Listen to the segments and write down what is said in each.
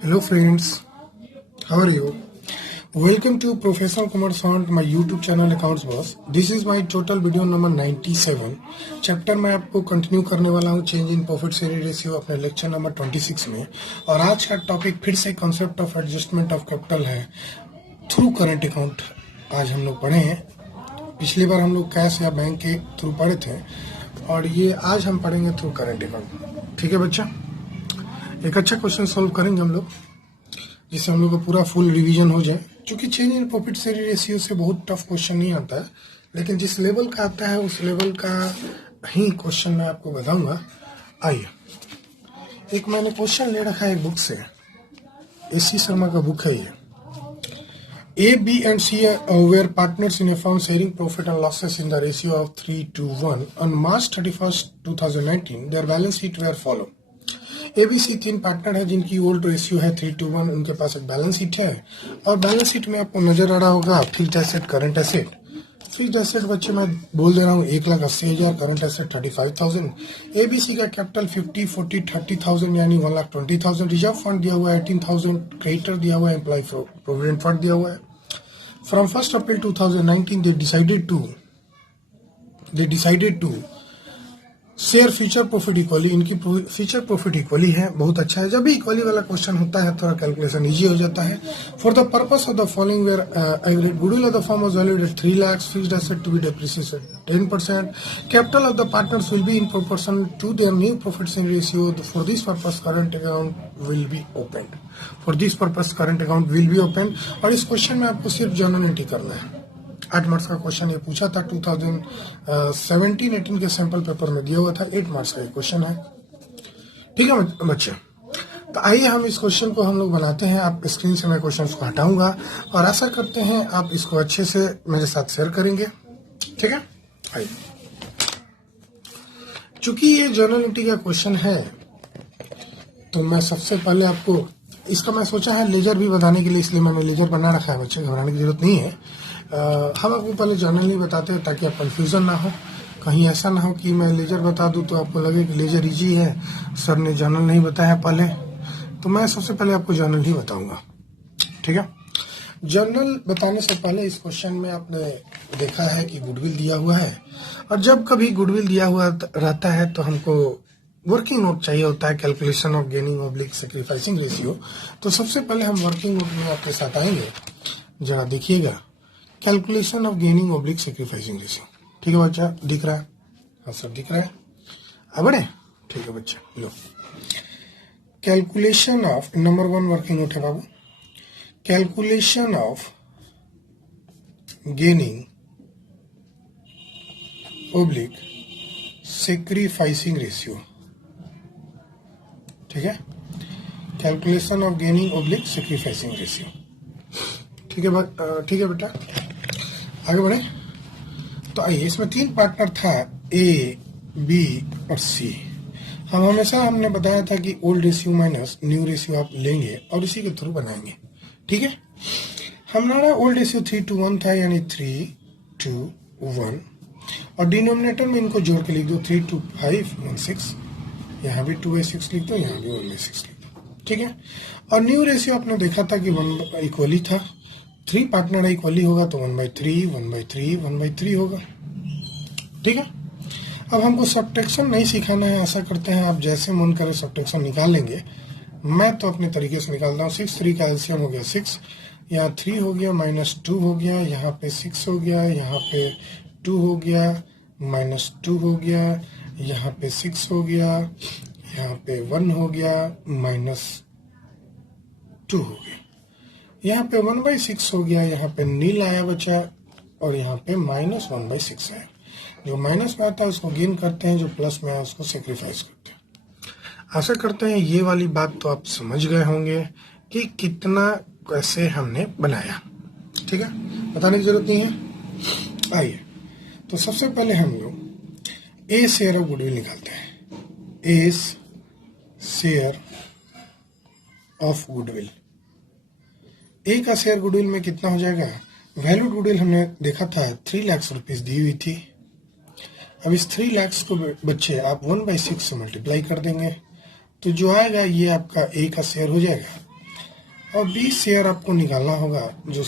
Hello friends, how are you? Welcome to Professional Commerce on my YouTube channel Accounts Boss. This is my total video number 97. Chapter मैं आपको continue करने वाला हूँ change in profit sharing ratio अपने lecture number 26 में। और आज का टॉपिक फिर से concept of adjustment of capital है थ्रू करंट अकाउंट। आज हम लोग पढ़े हैं, पिछली बार हम लोग कैश या बैंक के थ्रू पढ़े थे और ये आज हम पढ़ेंगे थ्रू करंट अकाउंट। ठीक है बच्चा, एक अच्छा क्वेश्चन सॉल्व करेंगे हम लोग जिससे हम लोग का पूरा फुल रिवीजन हो जाए। क्योंकि change in profit sharing ratio से बहुत टफ क्वेश्चन नहीं आता है, लेकिन जिस लेवल का आता है उस लेवल का ही क्वेश्चन मैं आपको बताऊंगा। आइए, एक मैंने क्वेश्चन ले रखा है एक बुक से, एसी शर्मा का बुक है ये। A, B and C were partners in a firm sharing profit and losses in the ratio of 3:1 on March 31st, 2019. Their balance sheet were follow. ABC तीन पार्टनर है जिनकी ओल्ड रेशियो है 3:1। उनके पास एक balance sheet है और balance sheet में आपको नजर आ रहा होगा fixed asset, current asset. Fixed asset बच्चे मैं बोल दे रहा हूँ 1,80,000, करंट एसेट 35,000। एबीसी का कैपिटल 50, 40, 30,000 यानी 1,20,000। रिजर्व फंड दिया हुआ है 18,000, क्रेडिटर दिया हुआ है, एम्प्लॉय प्रोविडेंट फंड दिया हुआ है। From 1 April 2019 they decided to share future profit equally. इनकी फ्यूचर प्रॉफिट इक्वली है, बहुत अच्छा है। जब भी इक्वली वाला क्वेश्चन होता है थोड़ा कैलकुलेशन इजी हो जाता है। For the purpose of the following where average goodwill of the firm was valued at 3 lakh, fixed asset to be depreciated 10%, capital of the partners will be in proportion to their new profit sharing ratio. For this purpose current account will be open. For this purpose current account will be open. और इस question में आपको सिर्फ journal entry करना है। 8 marks का question ये पूछा था, 2017-18 के सैंपल पेपर में दिया हुआ था। 8 मार्क्स का ये क्वेश्चन है। ठीक है बच्चे, तो आइए हम इस क्वेश्चन को हम लोग बनाते हैं। आप स्क्रीन से मैं क्वेश्चन को हटाऊंगा और आशा करते हैं आप इसको अच्छे से मेरे साथ शेयर करेंगे। ठीक है, आइए। चूंकि ये जर्नल एंट्री का क्वेश्चन है तो मैं सबसे पहले आपको इसका मैं सोचा है लेजर भी बताने के लिए, इसलिए मैंने लेजर बना रखा है। बच्चे घबराने की जरूरत नहीं है। हम आपको पहले जर्नल नहीं बताते हैं ताकि आप कंफ्यूजन ना हो। कहीं ऐसा ना हो कि मैं लेजर बता दूं तो आपको लगे कि लेजर इजी है, सर ने जर्नल नहीं बताया पहले। तो मैं सबसे पहले आपको जर्नल ही बताऊंगा। ठीक है, जर्नल बताने से पहले इस क्वेश्चन में आपने देखा है कि गुडविल दिया हुआ है और जब कभी गुडविल दिया हुआ रहता है तो हमको वर्किंग नोट चाहिए होता है, calculation of gaining oblique sacrificing ratio. तो सबसे पहले हम वर्किंग नोट में आपके साथ आएंगे। जरा देखिएगा, calculation of gaining oblique sacrificing ratio. ठीक है बच्चा, दिख रहा है? हाँ सब दिख रहा है। अब बढ़े? ठीक है बच्चा, लो calculation of number 1 working note है बाबू। Calculation of gaining oblique sacrificing ratio. ठीक है, calculation of gaining oblique sacrificing ratio. ठीक है ठीक है बेटा, आगे बढ़े। तो आइए, इसमें 3 पार्टनर था, ए, बी और सी। हमने बताया था कि old ratio minus new ratio आप लेंगे और इसी के थ्रू बनाएंगे। ठीक है, हमारा ओल्ड रेशियो 3:1 था, यानी 3:1 और डिनोमिनेटर में इनको जोड़ के लिख दो 3:5:16। यहाँ भी 2/6 लिख दो, यहाँ भी 1/6 लिख दो। ठीक है, और न्यू रेशियो आपने देखा था कि 1 इक्वली था। 3 पार्टनर इक्वली होगा तो 1/3, 1/3, 1/3 होगा। ठीक है, अब हमको सब्ट्रैक्शन नहीं सिखाना है। आशा करते हैं आप जैसे मन करे सब्ट्रैक्शन निकाल लेंगे। मैं तो अपने तरीके से निकालता हूँ। 6, 3 का एलसीएम हो गया 6, यहाँ 3 हो गया, -2 हो गया, यहाँ पे 6 हो गया, यहाँ पे 2 हो गया, -2 हो गया, यहाँ पे 6 हो गया, यहाँ पे 1 हो गया, -2 हो गया, यहाँ पे 1/6 हो गया, यहाँ पे नील आया बचा और यहाँ पे -1/6 आया। जो माइनस में आता है उसको गेन करते हैं, जो प्लस में आया उसको सेक्रीफाइस करते हैं। आशा करते हैं ये वाली बात तो आप समझ गए होंगे कि कितना कैसे हमने बनाया। ठीक है, बताने की जरूरत नहीं है। आइए, तो सबसे पहले हम लोग ए शेयर ऑफ गुडविल निकालते हैं। ए शेयर ऑफ गुडविल, ए का शेयर गुडविल में कितना हो जाएगा? वैल्यूड गुडविल हमने देखा था 3 लाख रुपीज दी हुई थी। अब इस 3 लाख को बच्चे आप 1/6 से मल्टीप्लाई कर देंगे तो जो आएगा ये आपका ए का शेयर हो जाएगा। और बी शेयर आपको निकालना होगा जो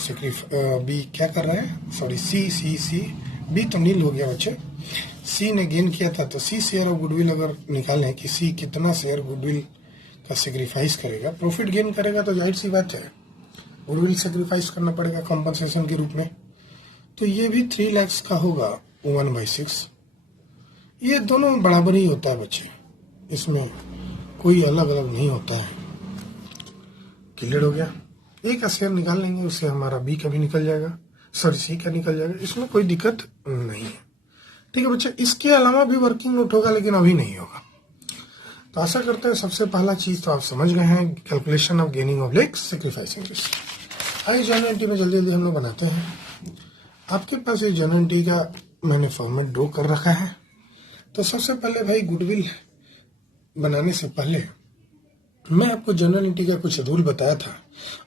बी क्या कर रहे हैं, सॉरी सी बी तो नील हो गया बच्चे, सी ने गेन किया था, तो सी शेयर ऑफ गुडविल अगर निकालें कि सी कितना शेयर गुडविल का सेक्रीफाइस करेगा, प्रॉफिट गेन करेगा तो जाहिर सी बात है गुडविल सेक्रीफाइस करना पड़ेगा कॉम्पनसेशन के रूप में। तो ये भी 3 लाख का होगा 1/6। ये दोनों बराबर ही होता है बच्चे, इसमें कोई अलग अलग नहीं होता है। क्लियर हो गया। एक का शेयर निकाल लेंगे, उससे हमारा बी का भी निकल जाएगा, सॉरी सी का निकल जाएगा, इसमें कोई दिक्कत नहीं है। ठीक है बच्चे, इसके अलावा भी वर्किंग नोट होगा लेकिन अभी नहीं होगा। तो आशा करते हैं सबसे पहला चीज तो आप समझ गए हैं, calculation of gaining oblique sacrificing risk. आइए जर्नल एंट्री में जल्दी जल्दी हम लोग बनाते हैं। आपके पास ये जर्नल एंट्री का मैंने फॉर्मेट ड्रॉ कर रखा है। तो सबसे पहले भाई गुडविल बनाने से पहले मैं आपको जर्नल एंट्री का कुछ रूल बताया था,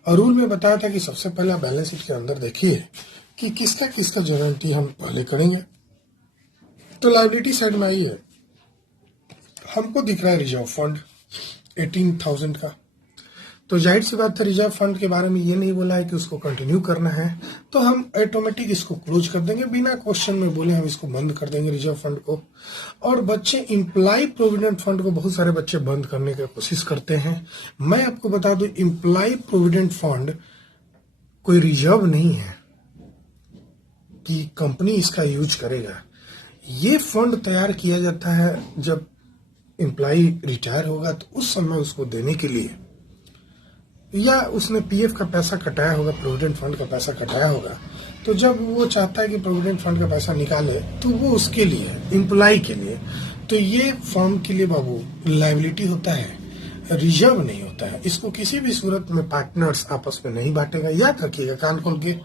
और रूल में बताया था कि सबसे पहले आप बैलेंस शीट के अंदर देखिए कि किसका किसका जर्नल एंट्री हम पहले करेंगे। तो लायबिलिटी साइड में आई है, हमको दिख रहा है रिजर्व फंड 18,000 का। तो जाहिर सी बात है रिजर्व फंड के बारे में ये नहीं बोला है कि उसको कंटिन्यू करना है, तो हम ऑटोमेटिक इसको क्लोज कर देंगे, बिना क्वेश्चन में बोले हम इसको बंद कर देंगे रिजर्व फंड को। और बच्चे इम्प्लाई प्रोविडेंट फंड को बहुत सारे बच्चे बंद करने की कोशिश करते हैं। मैं आपको बता दूं इम्प्लाई प्रोविडेंट फंड कोई रिजर्व नहीं है कि कंपनी इसका यूज करेगा। ये फंड तैयार किया जाता है जब एम्प्लॉय रिटायर होगा तो उस समय उसको देने के लिए, या उसने पीएफ का पैसा कटाया होगा, प्रोविडेंट फंड का पैसा कटाया होगा, तो जब वो चाहता है कि प्रोविडेंट फंड का पैसा निकाले तो वो उसके लिए, एम्प्लॉय के लिए। तो ये फर्म के लिए बाबू लायबिलिटी होता है, रिजर्व नहीं होता है। इसको किसी भी सूरत में पार्टनर्स आपस में नहीं बांटेगा। याद रखिएगा कान खोल के,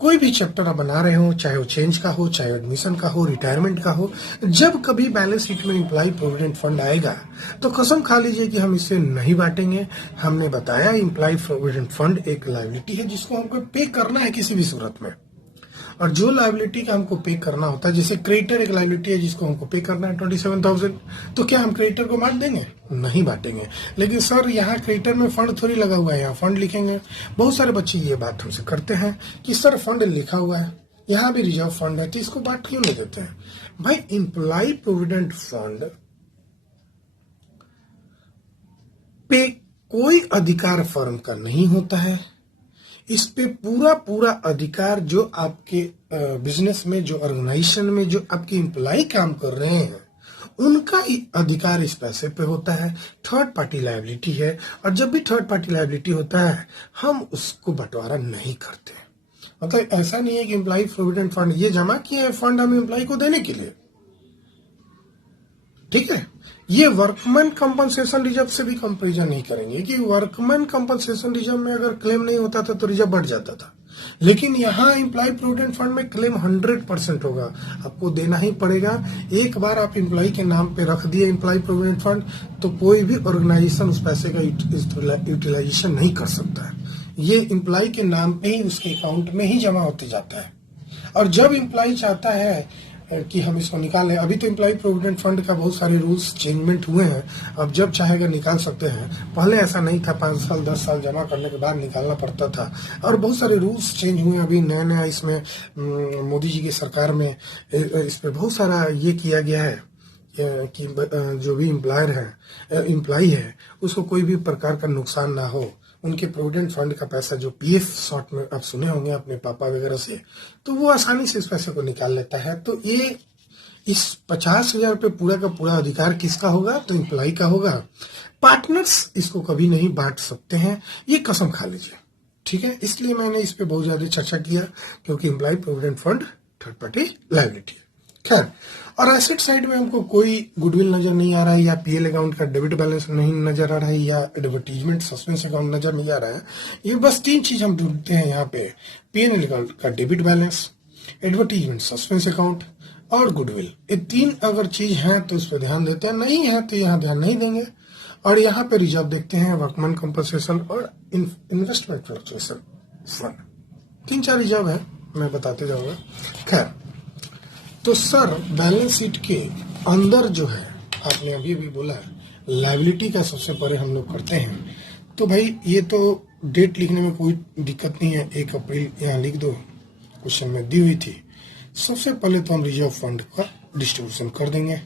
कोई भी चैप्टर आप बना रहे हो, चाहे वो चेंज का हो, चाहे एडमिशन का हो, रिटायरमेंट का हो, जब कभी बैलेंस शीट में एम्प्लॉय प्रोविडेंट फंड आएगा तो कसम खा लीजिए कि हम इसे नहीं बांटेंगे। हमने बताया एम्प्लॉय प्रोविडेंट फंड एक लायबिलिटी है जिसको हमको पे करना है किसी भी सूरत में, और जो लायबिलिटी का हमको पे करना होता है, जैसे क्रेडिटर एक लायबिलिटी है जिसको हमको पे करना है 27,000, तो क्या हम क्रेडिटर को बांट देंगे? नहीं बांटेंगे। लेकिन सर यहाँ क्रेडिटर में फंड थोड़ी लगा हुआ है, यहाँ फंड लिखेंगे। बहुत सारे बच्चे ये बात हमसे करते हैं कि सर फंड लिखा हुआ है, यहाँ भी रिजर्व फंड है, तो इसको बांट क्यों नहीं देते हैं? भाई एम्प्लॉय प्रोविडेंट फंड पे कोई अधिकार फर्म का नहीं होता है। इस पे पूरा अधिकार जो आपके बिजनेस में, जो ऑर्गेनाइजेशन में जो आपके एम्प्लॉय काम कर रहे हैं, उनका अधिकार इस पैसे पे होता है। थर्ड पार्टी लायबिलिटी है, और जब भी थर्ड पार्टी लायबिलिटी होता है हम उसको बंटवारा नहीं करते। मतलब ऐसा नहीं है कि एम्प्लॉय प्रोविडेंट फंड ये जमा किए हैं फंड हम एम्प्लॉय को देने के लिए, ठीक है। ये वर्कमैन कंपनसेशन रिजर्व से भी कंपेरिजन नहीं करेंगे कि वर्कमैन कंपनसेशन रिजर्व में अगर क्लेम नहीं होता था तो रिजर्व बढ़ जाता था, लेकिन यहाँ एम्प्लॉय प्रोविडेंट फंड में क्लेम 100% होगा, आपको देना ही पड़ेगा। एक बार आप एम्प्लॉय के नाम पे रख दिए एम्प्लॉय प्रोविडेंट फंड, तो कोई भी ऑर्गेनाइजेशन उस पैसे का यूटिलाइजेशन नहीं कर सकता है। ये एम्प्लॉय के नाम पे ही उसके अकाउंट में ही जमा होते जाता है। और जब एम्प्लॉय चाहता है कि हम इसको निकालें, अभी तो एम्प्लॉय प्रोविडेंट फंड का बहुत सारे रूल्स चेंजमेंट हुए हैं, अब जब चाहेगा निकाल सकते हैं। पहले ऐसा नहीं था, 5 साल 10 साल जमा करने के बाद निकालना पड़ता था, और बहुत सारे रूल्स चेंज हुए। अभी नया नया इसमें मोदी जी की सरकार में इस पे बहुत सारा ये किया गया है कि जो भी एम्प्लॉय है उसको कोई भी प्रकार का नुकसान ना हो। उनके प्रोविडेंट फंड का पैसा जो पीएफ शॉर्ट में आप सुने होंगे अपने पापा वगैरह से, तो वो आसानी से इस पैसे को निकाल लेता है। तो ये इस 50,000 रुपये पूरा का पूरा अधिकार किसका होगा? तो एम्प्लॉय का होगा। पार्टनर्स इसको कभी नहीं बांट सकते हैं, ये कसम खा लीजिए, ठीक है। इसलिए मैंने इस पे बहुत ज्यादा चर्चा किया, क्योंकि employ provident fund third party liability है। खैर, और एसेट साइड में हमको कोई गुडविल नजर नहीं आ रहा है, या पीएल अकाउंट का डेबिट बैलेंस नहीं नजर आ रहा है, या एडवर्टीजमेंट सस्पेंस अकाउंट नजर नहीं आ रहा है। ये बस 3 चीज हम ढूंढते हैं यहाँ पे, पीएल अकाउंट का debit balance, advertisement suspense account और गुडविल। ये 3 अगर चीज है तो इस पर ध्यान देते हैं, नहीं है तो यहाँ ध्यान नहीं देंगे। और यहाँ पे रिजर्व देखते हैं, वर्कमैन कंपनसेशन और इन्वेस्टमेंट फ्लक्चुएशन फंड। 3-4 रिजर्व है, मैं बताते जाऊंगा। खैर, तो सर बैलेंस शीट के अंदर जो है, आपने अभी भी बोला लायबिलिटी का सबसे पहले हम लोग करते हैं, तो भाई ये तो डेट लिखने में कोई दिक्कत नहीं है, 1 अप्रैल यहाँ लिख दो, क्वेश्चन में दी हुई थी। सबसे पहले तो हम रिजर्व फंड का डिस्ट्रीब्यूशन कर देंगे,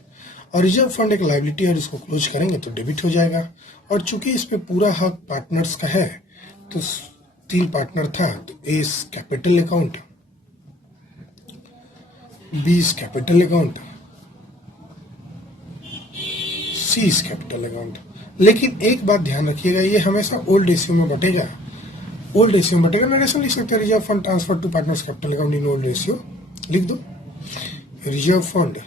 और रिजर्व फंड एक लायबिलिटी और इसको क्लोज करेंगे तो डेबिट हो जाएगा। और चूंकि इस पे पूरा हक पार्टनर्स का है, तो 3 पार्टनर था, तो A is capital account, B is capital account, C is capital account. लेकिन एक बात ध्यान रखिएगा, ये हमेशा ओल्ड रेशियो में बटेगा। ओल्ड रेशियो में बटेगा, नरेशन लिख सकते हैं, reserve fund transfer to partners capital account in old ratio, लिख दो। Reserve fund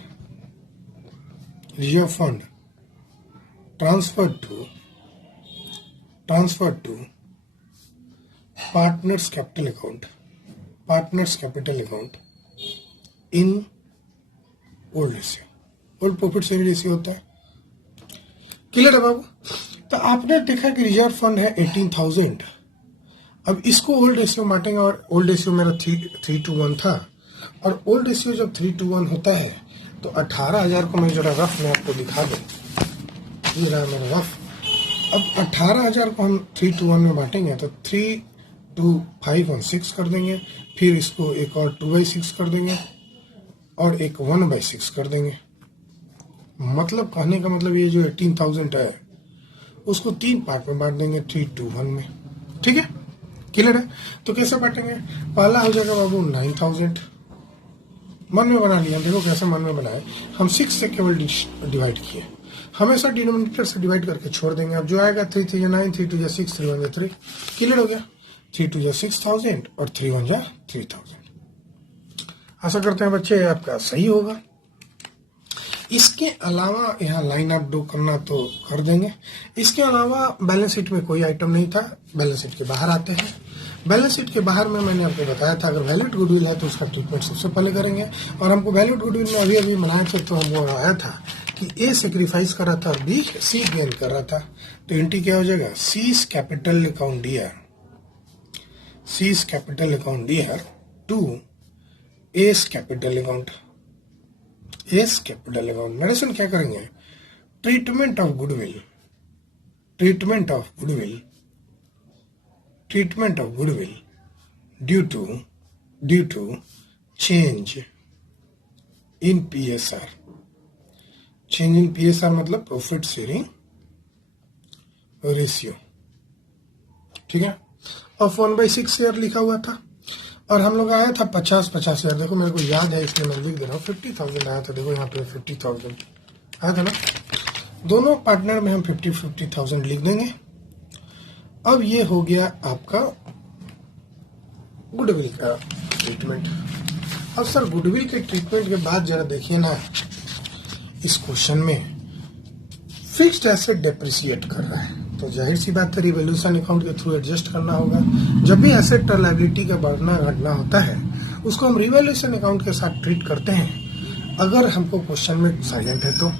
transfer to partners capital account in old ratio. Old profit saving ratio होता है। क्लियर है बाबू? तो आपने देखा कि रिजर्व फंड है 18,000। अब इसको ओल्ड रेशियो बांटेंगे, और ओल्ड रेशियो मेरा 3:1 था, और ओल्ड रेशियो जब 3:1 होता है तो 18,000 को मैं जरा रफ में आपको दिखा दूं, ये रहा मेरा रफ। अब 18,000 को हम 3:1 में बांटेंगे तो 3, 2, 5 और 6 कर देंगे, फिर इसको एक और 2/6 कर देंगे, और एक 1/6 कर देंगे। मतलब कहने का मतलब ये जो 18,000 है उसको 3 पार्ट में बांट देंगे, 3, 2, 1 में। ठीक है, क्लियर है? तो कैसे बांटेंगे? पहला हो जाएगा बाबू 9,000, मन में बना लिया। देखो कैसे मन में बनाए, हम 6 से केवल डिवाइड किए, हमेशा डिनोमिनेटर से डिवाइड करके छोड़ देंगे। अब जो आएगा 3 3 9, 3 2 6, 3 1 3। क्लियर हो गया? 3 2 6,000 और 3 1 3,000। आशा करते हैं बच्चे आपका सही होगा। इसके अलावा यहाँ लाइन आप ड्रॉ करना तो कर देंगे। इसके अलावा बैलेंस शीट में कोई आइटम नहीं था। बैलेंस शीट के बाहर आते हैं। बैलेंस शीट के बाहर में मैंने आपको बताया था, अगर वैलिड गुडविल है तो उसका ट्रीटमेंट सबसे पहले करेंगे। और हमको वैलिड गुडविल में अभी अभी बनाए थे, तो हमको आया था कि ए सेक्रीफाइस कर रहा था, बी सी गेन कर रहा था। तो एंट्री क्या हो जाएगा? C is capital account dear to S capital account. Narration क्या करेंगे? Treatment of goodwill due to change in PSR. Change in PSR मतलब प्रॉफिट शेयरिंग रेशियो। ठीक है, और 1/6 शेयर लिखा हुआ था, और हम लोग आया था 50 शेयर। देखो मेरे को याद है, इसलिए मैं लिख दे रहा हूँ। 50,000 आया था। देखो यहाँ पे 50,000 आया था ना। दोनों पार्टनर में हम 50,000 लिख देंगे। अब ये हो गया आपका गुडविल का ट्रीटमेंट। अब सर गुडविल के ट्रीटमेंट के बाद जरा देखिए ना, इस क्वेश्चन में फिक्स्ड एसेट डेप्रिसिएट कर रहा है, तो जाहिर सी बात है रिवैल्यूएशन अकाउंट के थ्रू एडजस्ट करना होगा। जब भी एसेट और लायबिलिटी का बढ़ना घटना होता है, उसको हम रिवैल्यूएशन अकाउंट के साथ ट्रीट करते हैं। अगर हमको क्वेश्चन में साइलेंट है तो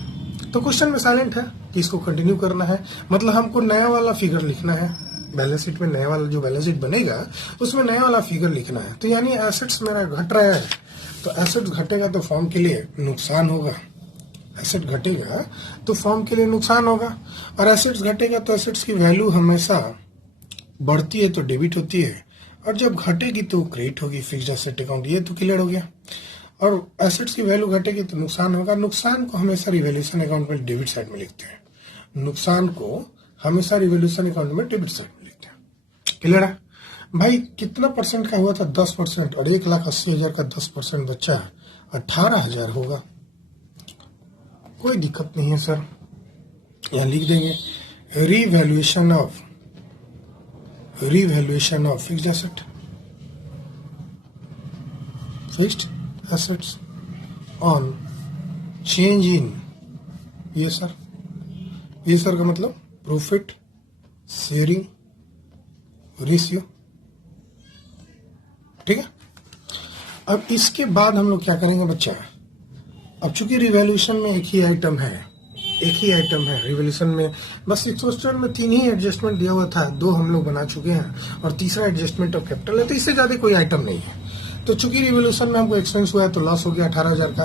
क्वेश्चन में साइलेंट है कि इसको कंटिन्यू करना है, मतलब हमको नया वाला फिगर लिखना है। बैलेंस शीट में नया वाला जो बैलेंस शीट बनेगा उसमें नया वाला फिगर लिखना है। तो यानी एसेट्स मेरा घट रहा है, तो एसेट्स घटेगा तो फॉर्म के लिए नुकसान होगा। एसेट घटेगा तो फॉर्म के लिए नुकसान होगा, और एसेट्स घटेगा तो एसेट्स की वैल्यू हमेशा बढ़ती है तो डेबिट होती है, और जब घटेगी तो क्रेडिट होगी, फिक्स्ड एसेट अकाउंट। ये तो क्लियर हो गया। और एसेट्स की वैल्यू घटेगी तो नुकसान होगा। नुकसान को हमेशा रिवैल्यूएशन अकाउंट में डेबिट साइड में लिखते हैं। नुकसान को हमेशा रिवैल्यूएशन अकाउंट में डेबिट साइड में लिखते हैं। क्लियर है भाई? कितना परसेंट का हुआ था? 10%, और 1,80,000 का 10% बच्चा 18,000 होगा। कोई दिक्कत नहीं है सर, यहाँ लिख देंगे revaluation of fixed assets on change in ये सर का मतलब प्रॉफिट शेयरिंग रेशियो। ठीक है, अब इसके बाद हम लोग क्या करेंगे बच्चा? अब चूंकि रिवैल्यूएशन में एक ही आइटम है रिवैल्यूएशन में, बस इस क्वेश्चन में 3 ही एडजस्टमेंट दिया हुआ था, 2 हम लोग बना चुके हैं, और तीसरा एडजस्टमेंट ऑफ कैपिटल है, तो इससे ज्यादा कोई आइटम नहीं है। तो चूंकि रिवैल्यूएशन में हमको एक्सपेंस हुआ है तो लॉस हो गया 18,000 का,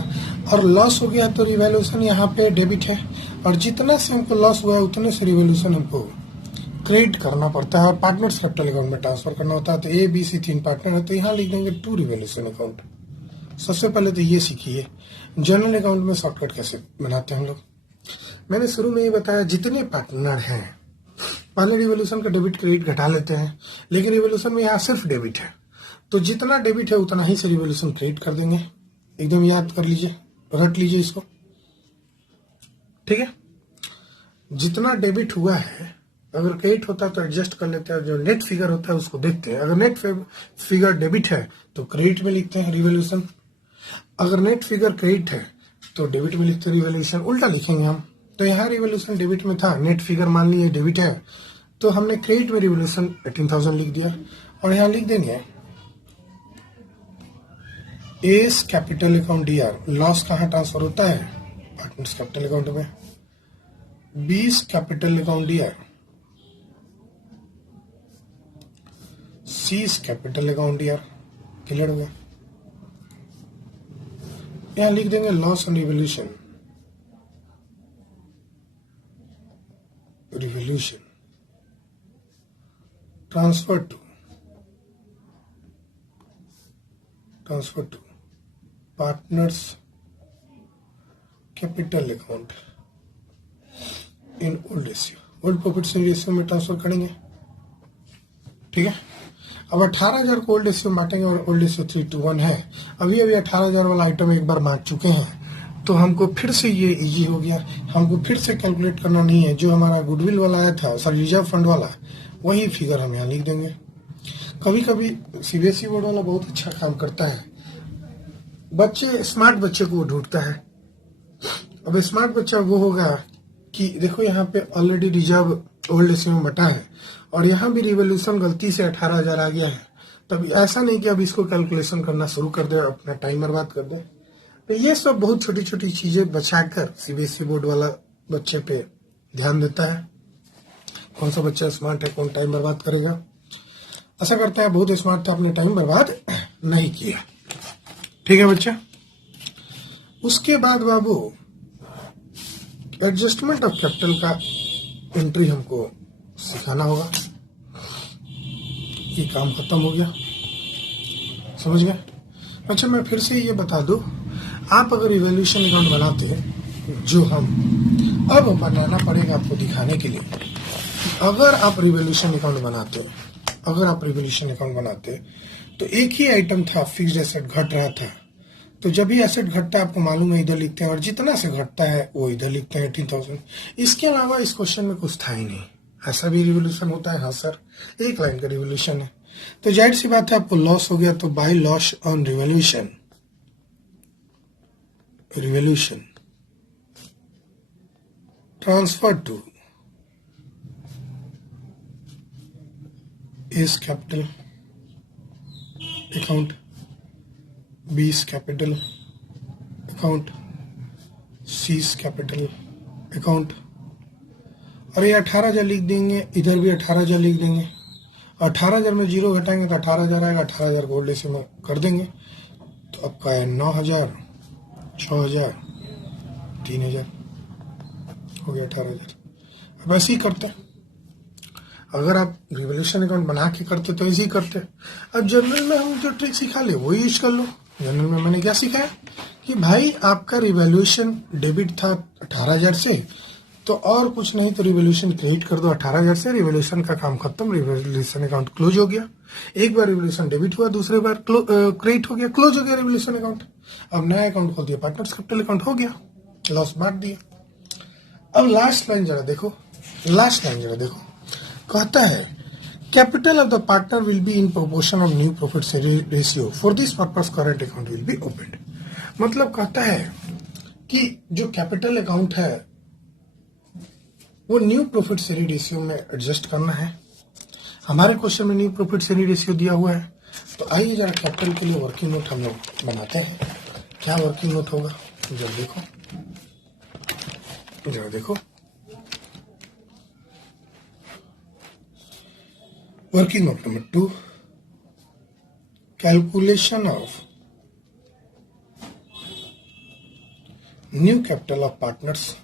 और लॉस हो गया तो रिवैल्यूएशन यहाँ पे डेबिट है, और जितना से हमको लॉस हुआ है उतने से रिवैल्यूएशन हमको क्रिएट करना पड़ता है और पार्टनर्स कैपिटल अकाउंट में ट्रांसफर करना होता है। तो ए बी सी 3 पार्टनर है, तो यहाँ लिख देंगे टू रिवोल्यूशन अकाउंट। सबसे पहले तो ये सीखिए जनरल अकाउंट में शॉर्टकट कैसे बनाते हैं हम लोग। मैंने शुरू में ये बताया जितने पार्टनर हैं पहले रिवोल्यूशन का डेबिट क्रेडिट घटा लेते हैं, लेकिन रिवोल्यूशन में यहाँ सिर्फ डेबिट है, तो जितना डेबिट है उतना ही से रिवोल्यूशन क्रेडिट कर देंगे। एकदम याद कर लीजिए, रट लीजिए इसको, ठीक है। जितना डेबिट हुआ है अगर क्रेडिट होता है तो एडजस्ट कर लेते हैं, जो नेट फिगर होता है उसको देखते हैं। अगर नेट फिगर डेबिट है तो क्रेडिट में लिखते हैं रिवोल्यूशन, अगर नेट फिगर क्रेडिट है तो डेबिट में लिखते हैं रिवोल्यूशन, उल्टा लिखेंगे हम। तो यहाँ रिवोल्यूशन डेबिट में था, नेट फिगर मान लीजिए डेबिट है, तो हमने क्रेडिट में रिवोल्यूशन 18,000 लिख दिया और यहाँ लिख देंगे A's capital account DR. Loss कहाँ ट्रांसफर होता है? पार्टनर्स कैपिटल अकाउंट में। B's capital account DR, C's capital account DR. Clear हो गया? यहाँ लिख देंगे loss on revolution, revolution transfer to partners capital account in old ratio, old profit sharing ratio में ट्रांसफर करेंगे, ठीक है। अब 18,000 को ओल्ड रेशियो बांटेंगे और ओल्ड रेशियो 3:1 है। अभी 18,000 वाला आइटम एक बार बांट चुके हैं, तो हमको फिर से ये इजी हो गया, हमको फिर से कैलकुलेट करना नहीं है। जो हमारा गुडविल वाला आया था, सॉरी रिजर्व फंड वाला, वही फिगर हम यहाँ लिख देंगे। कभी कभी सीबीएसई बोर्ड वाला बहुत अच्छा काम करता है, बच्चे स्मार्ट बच्चे को ढूंढता है। अब स्मार्ट बच्चा वो होगा कि देखो यहाँ पे ऑलरेडी रिजर्व ओल्ड रेशियो में बटा है और यहाँ भी रिवोल्यूशन गलती से 18,000 आ गया है, तब ऐसा नहीं कि अब इसको कैलकुलेशन करना शुरू कर दे, अपना टाइम बर्बाद कर दे। तो ये सब बहुत छोटी छोटी चीजें बचाकर सीबीएसई बोर्ड वाला बच्चे पे ध्यान देता है। कौन सा बच्चा स्मार्ट है, कौन टाइम बर्बाद करेगा। ऐसा करता है बहुत स्मार्ट था, अपने टाइम बर्बाद नहीं किया, ठीक है बच्चा। उसके बाद बाबू एडजस्टमेंट ऑफ कैपिटल का एंट्री हमको सिखाना होगा। ये काम खत्म हो गया, समझ गए? अच्छा मैं फिर से ये बता दूं, आप अगर इवैल्यूएशन अकाउंट बनाते हैं, जो हम अब बनाना पड़ेगा आपको दिखाने के लिए, अगर आप रिवोल्यूशन अकाउंट बनाते तो एक ही आइटम था, फिक्स्ड एसेट घट रहा था, तो जब भी एसेट घटता है आपको मालूम है इधर लिखते हैं और जितना से घटता है वो इधर लिखते हैं 18,000। इसके अलावा इस क्वेश्चन में कुछ था ही नहीं। ऐसा भी रिवोल्यूशन होता है? हाँ सर, एक लाइन का रिवोल्यूशन है। तो जाहिर सी बात है आपको लॉस हो गया, तो by loss on revolution transfer to S capital account, B's capital account, C's capital account, और ये 18,000 लिख देंगे, इधर भी 18,000 लिख देंगे। 18,000 में जीरो घटाएंगे तो 18,000 आएगा, 18,000 को ओल्ड रेशियो में कर देंगे तो आपका है 9,000, 6,000, 3,000 हो गया 18,000। अब ऐसे ही करते हैं। अगर आप रिवोल्यूशन अकाउंट बना के करते तो ऐसे ही करते। अब जनरल में हम जो ट्रिक सिखा ले वो यूज कर लो। जनरल में मैंने क्या सिखाया कि भाई आपका रिवोल्यूशन डेबिट था 18,000 से, तो और कुछ नहीं तो रिवोल्यूशन क्रेडिट कर दो 18,000 से, रिवोल्यूशन का काम खत्म, रिवोल्यूशन अकाउंट क्लोज हो गया। एक बार रिवोल्यूशन डेबिट हुआ, दूसरे बार क्रेडिट हो गया, क्लोज हो गया रिवोल्यूशन अकाउंट। अब नया अकाउंट खोल दिया, पार्टनर्स कैपिटल अकाउंट हो गया, लॉस बांट दिया। अब लास्ट लाइन जरा देखो, कहता है capital of the partner will be in proportion of new profit sharing ratio, for this purpose current account will B opened. मतलब कहता है कि जो कैपिटल अकाउंट है वो न्यू प्रॉफिट शेयरिंग रेशियो में एडजस्ट करना है। हमारे क्वेश्चन में न्यू प्रॉफिट शेयरिंग रेशियो दिया हुआ है, तो आइए जरा कैपिटल के लिए वर्किंग नोट हम लोग बनाते हैं। क्या वर्किंग नोट होगा जरा देखो, working note number 2, calculation of new capital of partners,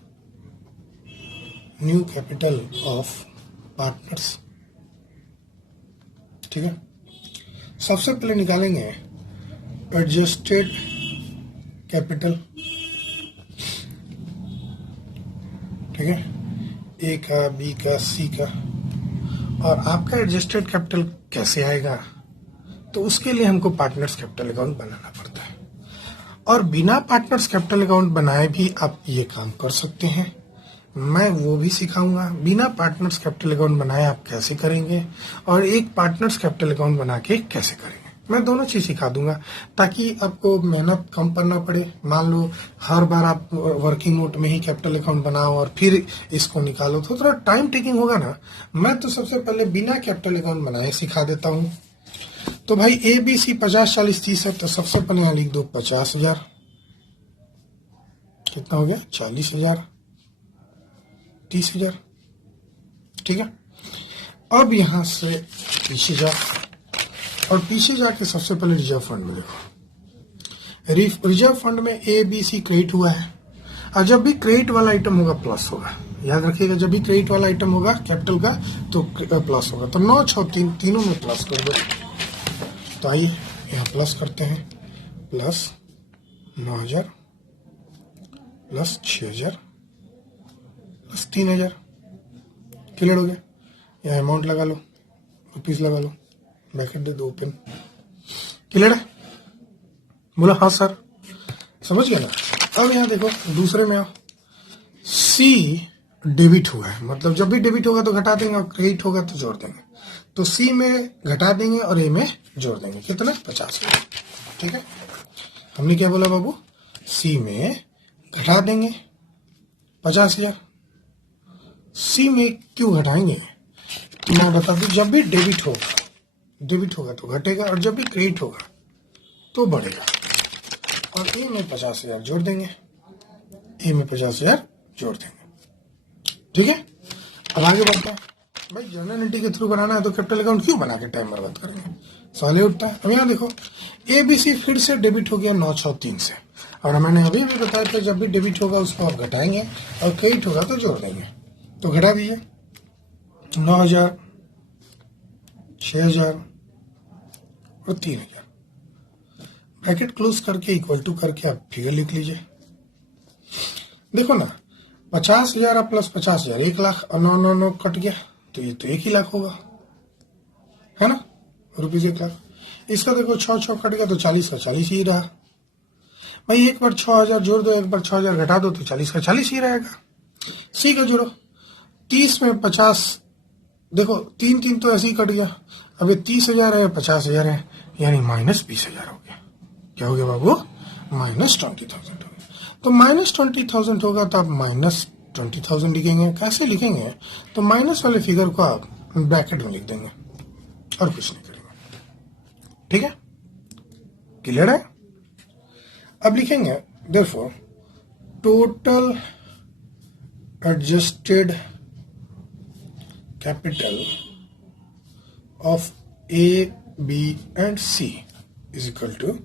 new capital of partners. ठीक है, सबसे पहले निकालेंगे एडजस्टेड कैपिटल। ठीक है, ए का, बी का, सी का। और आपका एडजस्टेड कैपिटल कैसे आएगा, तो उसके लिए हमको पार्टनर्स कैपिटल अकाउंट बनाना पड़ता है। और बिना पार्टनर्स कैपिटल अकाउंट बनाए भी आप ये काम कर सकते हैं, मैं वो भी सिखाऊंगा। बिना पार्टनर्स कैपिटल अकाउंट बनाए आप कैसे करेंगे और एक पार्टनर्स कैपिटल अकाउंट बना के कैसे करेंगे, मैं दोनों चीज सिखा दूंगा, ताकि आपको मेहनत कम करना पड़े। मान लो हर बार आप वर्किंग नोट में ही कैपिटल अकाउंट बनाओ और फिर इसको निकालो, तो थोड़ा टाइम टेकिंग होगा ना। मैं तो सबसे पहले बिना कैपिटल अकाउंट बनाए सिखा देता हूँ। तो भाई ए बी सी 50 40 30 है, तो सबसे पहले यहाँ लिख दो 50,000। कितना हो गया? 40,000, 30,000। ठीक है, अब यहां से पीछे जा, और पीछे जाके सबसे पहले रिजर्व फंड में देखो। रिजर्व फंड में ए बी सी क्रेडिट हुआ है, और जब भी क्रेडिट वाला आइटम होगा प्लस होगा। याद रखिएगा, जब भी क्रेडिट वाला आइटम होगा कैपिटल का तो प्लस होगा। तो 9 6 3 तीनों में प्लस कर दो। तो आइए यहाँ प्लस करते हैं, प्लस 9,000 प्लस 6,000 प्लस 3,000। क्लियर हो गया? यहाँ अमाउंट लगा लो, रुपीज लगा लो, ब्रैकेट दे दो ओपन। क्लियर है? बोला हाँ सर, समझ गया ना। अब यहाँ देखो दूसरे में आओ, सी डेबिट हुआ है, मतलब जब भी डेबिट होगा तो घटा देंगे और क्रेडिट होगा तो जोड़ देंगे। तो सी में घटा देंगे और ए में जोड़ देंगे। कितना? 50,000। ठीक है, हमने क्या बोला बाबू? सी में घटा देंगे 50,000। सी में क्यों घटाएंगे मैं बता दूं, जब भी डेबिट होगा तो घटेगा, और जब भी क्रेडिट होगा तो बढ़ेगा। और ए में 50,000 जोड़ देंगे, ए में 50,000 जोड़ देंगे। ठीक है, अब आगे बढ़ते हैं। भाई जर्नल एंट्री के थ्रू बनाना है तो कैपिटल अकाउंट क्यों बना के टाइम बर्बाद करेंगे, सवाल उठता है। अब यहाँ देखो ए बी सी फिर से डेबिट हो गया 9 6 3 से, और मैंने अभी भी बताया था जब भी डेबिट होगा उसको आप घटाएंगे और क्रेडिट होगा तो जोड़ देंगे। तो घटा दीजिए 9,000 6,000 और 3,000। ब्रैकेट क्लोज करके इक्वल टू करके आप फिगर लिख लीजिए। देखो ना, 50,000 प्लस 50,000 1 लाख, और 9 कट गया तो ये तो 1 ही लाख होगा, है ना, रुपीज 1 लाख। इसका देखो 6 कट गया तो 40 का 40 ही रहा। भाई एक बार 6,000 जोड़ दो, एक बार 6,000 घटा दो तो 40 का 40 ही रहेगा। सी का जोड़ो, 30 में 50, देखो 3 3 तो ऐसे ही कट गया। अब ये 30,000 है 50,000 है, यानी माइनस 20,000 हो गया। क्या हो गया बाबू? माइनस 20,000 हो गया। तो माइनस 20,000 होगा तो आप माइनस 20,000 लिखेंगे। कैसे लिखेंगे? तो माइनस वाले फिगर को आप ब्रैकेट में लिख देंगे और कुछ नहीं करेंगे। ठीक है, क्लियर है? अब लिखेंगे therefore total adjusted capital of A B and C is equal to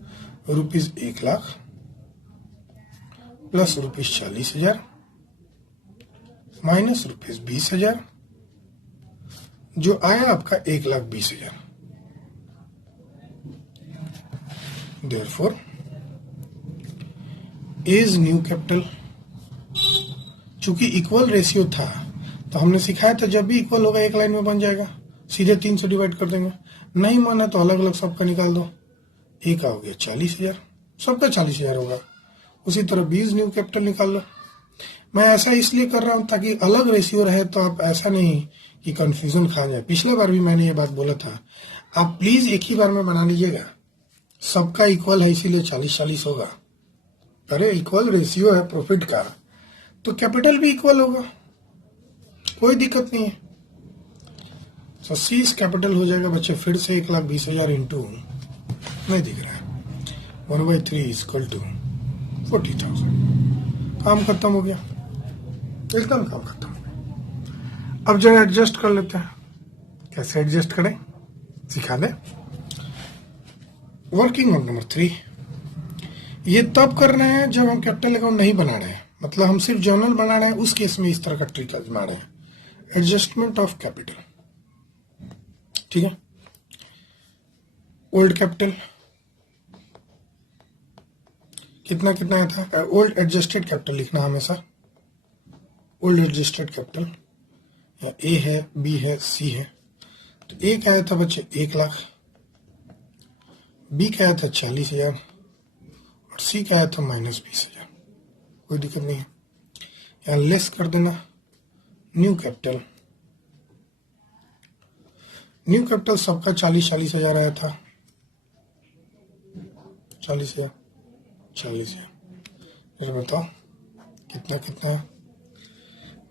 rupees 1 lakh plus rupees 40,000 minus rupees 20,000, जो आया आपका 1,20,000। देयरफॉर इज न्यू कैपिटल, चूंकि इक्वल रेशियो था तो हमने सिखाया था जब भी इक्वल होगा एक लाइन में बन जाएगा, सीधे 3 से डिवाइड कर देंगे। नहीं माना तो अलग अलग सबका निकाल दो। ए का हो गया 40,000, सबका 40,000 होगा। उसी तरह 20 न्यू कैपिटल निकाल लो। मैं ऐसा इसलिए कर रहा हूं ताकि अलग रेशियो रहे, तो आप ऐसा नहीं कि कंफ्यूजन खा जाए। पिछले बार भी मैंने ये बात बोला था, आप प्लीज एक ही बार में बना लीजिएगा। सबका इक्वल है इसीलिए 40-40 होगा। अरे इक्वल रेशियो है प्रॉफिट का तो कैपिटल भी इक्वल होगा, कोई दिक्कत नहीं है। तो सीज कैपिटल हो जाएगा बच्चे फिर से 1,20,000 इंटू, नहीं दिख रहा है, 1/3 इक्वल टू 40,000। काम खत्म हो गया, एकदम काम खत्म हो गया। अब जरा एडजस्ट कर लेते हैं। कैसे एडजस्ट करें सिखा दे। वर्किंग नोट नंबर 3, ये तब कर रहे हैं जब हम कैपिटल अकाउंट नहीं बना रहे हैं, मतलब हम सिर्फ जर्नल बना रहे हैं, उस केस में इस तरह का ट्रिक आजमा रहे हैं। एडजस्टमेंट ऑफ कैपिटल, ठीक है। ओल्ड कैपिटल कितना कितना था, ओल्ड एडजस्टेड कैपिटल लिखना हमेशा, ओल्ड एडजस्टेड कैपिटल, या ए है, बी है, सी है। तो ए क्या आया था बच्चे 1 लाख, बी क्या आया था 40,000 और सी क्या आया था -20,000। कोई दिक्कत नहीं है, यहाँ लेस कर देना। न्यू कैपिटल, न्यू कैपिटल सबका 40,000 आया था, 40,000 40,000। फिर बताओ कितना कितना है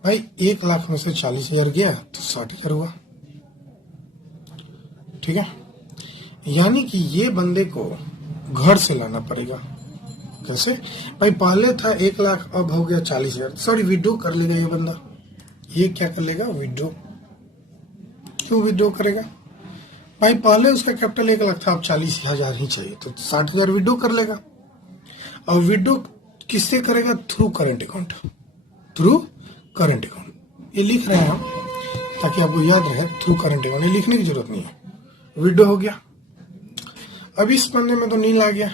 भाई, 1 लाख में से 40,000 गया तो 60,000 हुआ, ठीक है। यानी कि ये बंदे को घर से लाना पड़ेगा। कैसे भाई, पहले था 1 लाख, अब हो गया 40,000। सॉरी, विड्रॉ कर लेगा ये बंदा। ये क्या कर लेगा, विड्रॉ। क्यों विड्रॉ करेगा भाई, पहले उसका कैपिटल 1 लाख था, अब 40,000 ही चाहिए, तो 60,000 विड्रॉ कर लेगा। और विड्रॉ किससे करेगा, through current account, through current account. ये लिख रहे हैं हम ताकि आपको याद रहे, थ्रू करंट अकाउंट, ये लिखने की जरूरत नहीं है। विड्रॉ हो गया। अब इस बंदे में तो नील आ गया,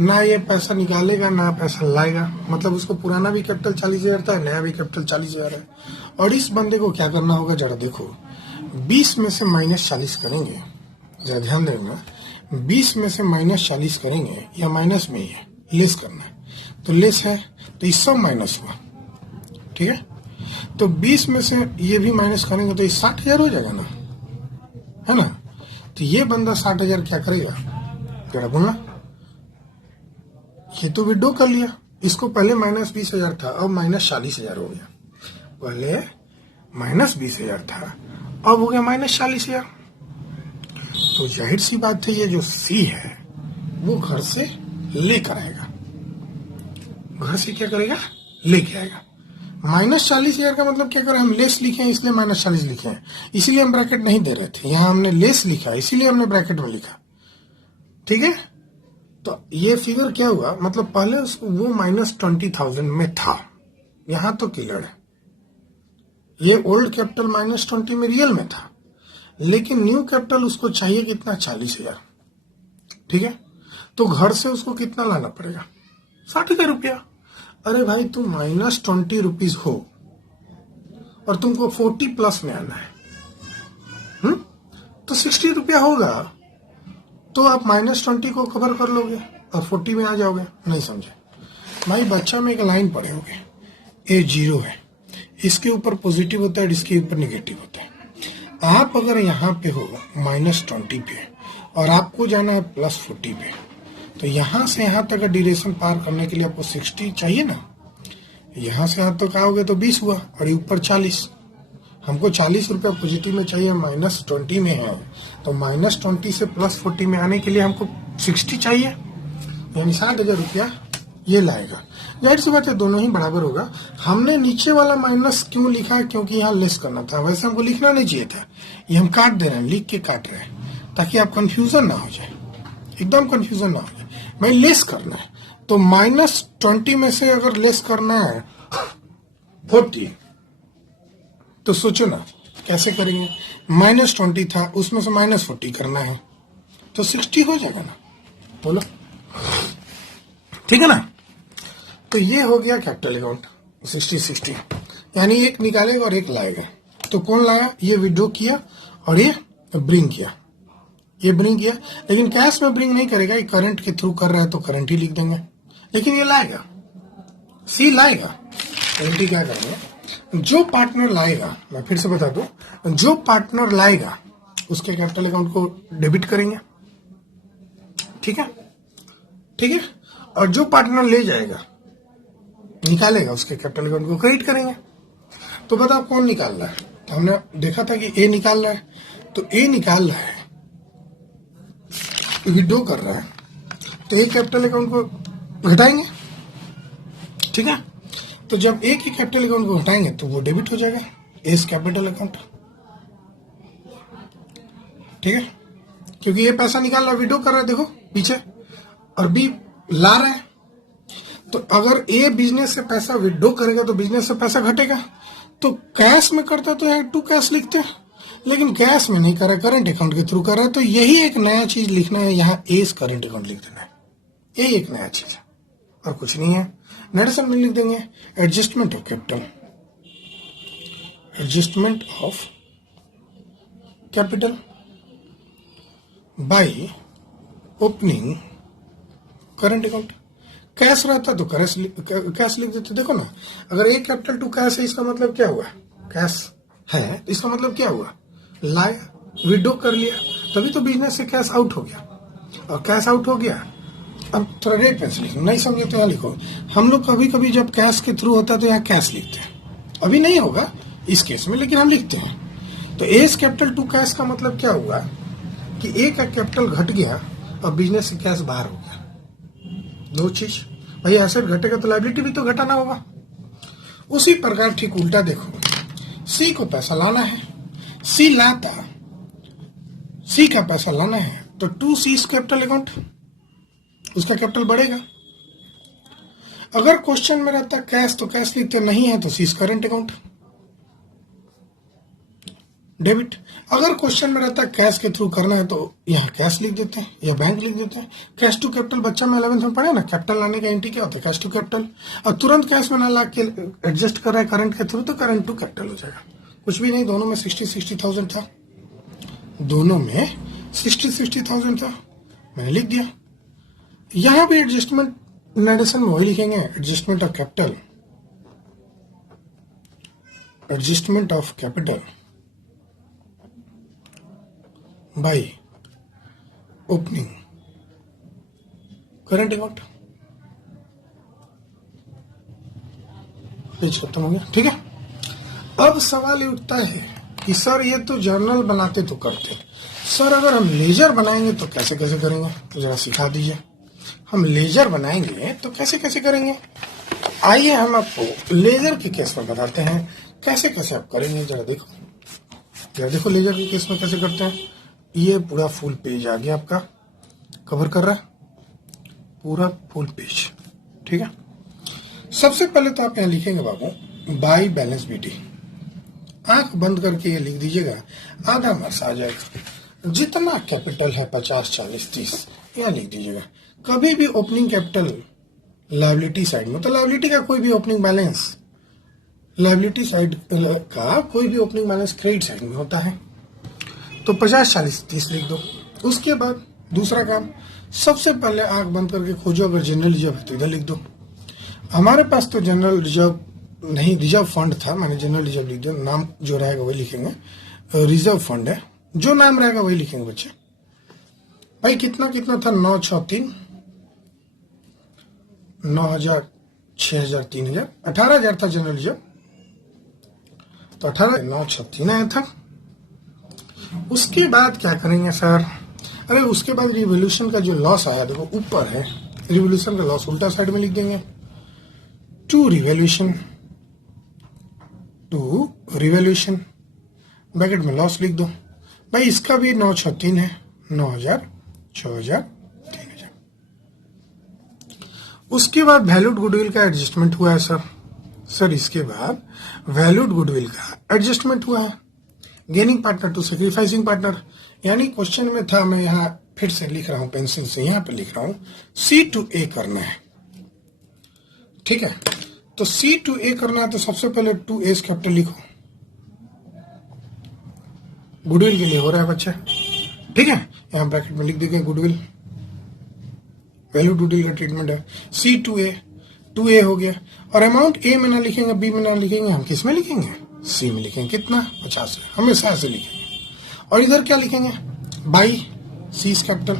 ना ये पैसा निकालेगा ना पैसा लाएगा, मतलब उसको पुराना भी कैपिटल 40,000 था, नया भी कैपिटल 40,000 है। और इस बंदे को क्या करना होगा, जरा देखो, 20 में से -40 करेंगे, जरा ध्यान देना, 20 में से -40 करेंगे, या माइनस में ही है, लेस करना है, तो लेस है, तो ये सब माइनस हुआ, ठीक है। तो 20 में से ये भी माइनस करेंगे तो ये 60,000 हो जाएगा ना, है ना। तो ये बंदा 60,000 क्या करेगा, जरा बोलना। ये तो विड्रॉ कर लिया, इसको पहले -20,000 था, अब -40,000 हो गया। पहले -20,000 था, अब हो गया -40,000। तो जाहिर सी बात है, ये जो सी है वो घर से लेकर आएगा, घर से क्या करेगा, लेके आएगा। -40,000 का मतलब क्या करें, हम लेस लिखे हैं इसलिए -40 लिखे हैं, इसीलिए हम ब्रैकेट नहीं दे रहे थे, यहाँ हमने लेस लिखा इसीलिए हमने ब्रैकेट में लिखा, ठीक है। तो ये फिगर क्या हुआ, मतलब पहले वो -20,000 में था, यहां तो क्लियर है। ये ओल्ड कैपिटल -20 में रियल में था, लेकिन न्यू कैपिटल उसको चाहिए कितना, 40,000, ठीक है। तो घर से उसको कितना लाना पड़ेगा, 60,000 रुपया। अरे भाई, तुम -20 रुपीज हो और तुमको 40 प्लस में आना है, तो 60 रुपया होगा, तो आप -20 को कवर कर लोगे और 40 में आ जाओगे। नहीं समझे भाई, बच्चा में एक लाइन पढ़े होगे, ए 0 है, इसके ऊपर पॉजिटिव होता है, इसके ऊपर नेगेटिव होता है। आप अगर यहाँ पे हो -20 पे और आपको जाना है +40 पे, तो यहाँ से यहाँ तक का ड्यूरेशन पार करने के लिए आपको 60 चाहिए ना। यहाँ से यहाँ तक आओगे तो 20 हुआ, और ऊपर 40। हमको 40 रुपया पॉजिटिव में चाहिए, -20 में है, तो -20 से +40 में आने के लिए हमको 60 चाहिए, यानी 60,000 रुपया ये लाएगा। जाहिर सी बात है, दोनों ही बराबर होगा। हमने नीचे वाला माइनस क्यों लिखा, क्योंकि यहाँ लेस करना था, वैसे हमको लिखना नहीं चाहिए था, ये हम काट दे रहे हैं, लिख के काट रहे हैं ताकि आप कंफ्यूजन ना हो जाए, एकदम कंफ्यूजन ना हो जाए। भाई लेस करना है, तो -20 में से अगर लेस करना है 40, तो सोचो ना कैसे करेंगे। -20 था, उसमें से -40 करना है, तो 60 हो जाएगा ना, बोलो, ठीक है ना। तो ये हो गया कैपिटल अकाउंट 60, यानी एक निकालेगा और एक लाएगा। तो कौन लाया, ये विड्रॉ किया और ये ब्रिंग किया, ये ब्रिंग किया, लेकिन कैश में ब्रिंग नहीं करेगा, ये करंट के थ्रू कर रहा है तो करंट ही लिख देंगे, लेकिन ये लाएगा, सी लाएगा। एंट्री क्या करेंगे, जो पार्टनर लाएगा, मैं फिर से बता दूं, जो पार्टनर लाएगा उसके कैपिटल अकाउंट को डेबिट करेंगे, ठीक है, ठीक है। और जो पार्टनर ले जाएगा, निकालेगा, उसके कैपिटल अकाउंट को क्रेडिट करेंगे। तो बताओ कौन निकाल रहा है, तो हमने देखा था कि ए निकाल रहा है, तो ए निकाल रहा है, विड्रॉ कर रहा है, तो ए कैपिटल अकाउंट को घटाएंगे, ठीक है। तो जब ए की कैपिटल अकाउंट को हटाएंगे तो वो डेबिट हो जाएगा, एस कैपिटल अकाउंट, ठीक है, क्योंकि ये पैसा निकाल रहा है, विड्रॉ कर रहा है, देखो पीछे, और बी ला रहा है। तो अगर ए बिजनेस से पैसा विड्रॉ करेगा तो बिजनेस से पैसा घटेगा, तो कैश में करता तो यहाँ टू कैश लिखते हैं, लेकिन कैश में नहीं कर रहा, करंट अकाउंट के थ्रू कर रहा है, तो यही एक नया चीज लिखना है, यहाँ एस करंट अकाउंट लिख देना है। यही एक नया चीज है और कुछ नहीं है। नेक्स्ट में लिख देंगे adjustment of capital, adjustment of capital by opening current account. Cash रहता तो कैश लिख देते। देखो ना, अगर एक कैपिटल टू कैश है, इसका मतलब क्या हुआ, कैश है, इसका मतलब क्या हुआ, लाया, विड्रॉ कर लिया, तभी तो बिजनेस से कैश आउट हो गया, और कैश आउट हो गया। अब थोड़ा रेट पेन से लिखो, नहीं समझे तो यहाँ लिखो। हम लोग कभी कभी जब कैश के थ्रू होता है तो यहाँ कैश लिखते हैं, अभी नहीं होगा इस केस में, लेकिन हम लिखते हैं। तो एस कैपिटल टू कैश का मतलब क्या हुआ कि एक का कैपिटल घट गया और बिजनेस से कैश बाहर हो गया। दो चीज, भाई एसेट घटेगा तो लायबिलिटी भी तो घटाना होगा। उसी प्रकार ठीक उल्टा देखो, सी को पैसा लाना है, सी लाता, सी का पैसा लाना है तो टू सी कैपिटल अकाउंट, उसका कैपिटल बढ़ेगा। अगर क्वेश्चन में रहता कैश तो कैश लिखते, नहीं है तो सी करंट अकाउंट डेबिट। अगर क्वेश्चन में रहता कैश के थ्रू करना है तो यहाँ कैश लिख देते हैं या बैंक लिख देते हैं। कैश टू कैपिटल बच्चा में 11th में पढ़े ना, कैपिटल लाने का एंट्री क्या होता है, कैश टू कैपिटल। और तुरंत कैश में ना ला के एडजस्ट कर रहा है करंट के थ्रू, तो करंट टू कैपिटल हो जाएगा। कुछ भी नहीं, दोनों में 60,000 था, दोनों में 60,000 था, मैंने लिख दिया। यहां भी एडजस्टमेंट नरेशन में वही लिखेंगे, adjustment of capital, adjustment of capital by opening current account. Page खत्म हो गया, ठीक है। अब सवाल ये उठता है कि सर ये तो जर्नल बनाते तो करते, सर अगर हम लेजर बनाएंगे तो कैसे कैसे करेंगे, तो जरा सिखा दीजिए। हम लेजर बनाएंगे तो कैसे कैसे करेंगे, आइए हम आपको लेजर के केस में बताते हैं कैसे कैसे आप करेंगे। जरा देखो लेजर के केस में कैसे करते हैं। ये पूरा फुल पेज आ गया, आपका कवर कर रहा है पूरा फुल पेज, ठीक है। सबसे पहले तो आप यहाँ लिखेंगे बाबू बाय बैलेंस बीटी, आंख बंद करके ये लिख दीजिएगा, आधा मार्क्स आ जाएगा। जितना कैपिटल है 50, 40, 30 यहाँ लिख दीजिएगा। कभी भी ओपनिंग कैपिटल लायबिलिटी साइड में, तो लायबिलिटी का कोई भी ओपनिंग बैलेंस, लायबिलिटी साइड का कोई भी ओपनिंग बैलेंस क्रेडिट साइड में होता है, तो 50, 40, 30 लिख दो। उसके बाद दूसरा काम, सबसे पहले आंख बंद करके खोजो, अगर जनरल रिजर्व है तो इधर लिख दो। हमारे पास तो जनरल रिजर्व नहीं, रिजर्व फंड था, मैंने जनरल रिजर्व लिख दिया। नाम जो रहेगा वही लिखेंगे, रिजर्व फंड है, जो नाम रहेगा वही लिखेंगे बच्चे। भाई कितना कितना था, 963, 9,000, 6,000, 3,000, 18,000 था जनरल रिजर्व, तो 18, 963 आया था। उसके बाद क्या करेंगे सर, अरे उसके बाद रिवोल्यूशन का जो लॉस आया, देखो ऊपर है, रिवोल्यूशन का लॉस उल्टा साइड में लिख देंगे, टू रिवोल्यूशन ब्रैकेट में लॉस लिख दो। भाई इसका भी 963 है, 9,000, 6,000, 3,000। उसके बाद वैल्यूड गुडविल का एडजस्टमेंट हुआ है सर इसके बाद वैल्यूड गुडविल का एडजस्टमेंट हुआ है, gaining partner to sacrificing partner. यानी क्वेश्चन में था, मैं यहाँ फिर से लिख रहा हूं पेंसिल से, यहाँ पे लिख रहा हूं C to A करना है, ठीक है। तो C to A करना है तो सबसे पहले 2A कैपिटल लिखो, गुडविल के लिए हो रहा है बच्चा, ठीक है। यहाँ ब्रैकेट में लिख देंगे गुडविल, वैल्यू गुडविल का ट्रीटमेंट है। C to A, 2A हो गया, और अमाउंट A में ना लिखेंगे, B में ना लिखेंगे, हम किस में लिखेंगे, C में लिखेंगे। कितना, 50, हमेशा ऐसे लिखेंगे। और इधर क्या लिखेंगे, बाई C कैपिटल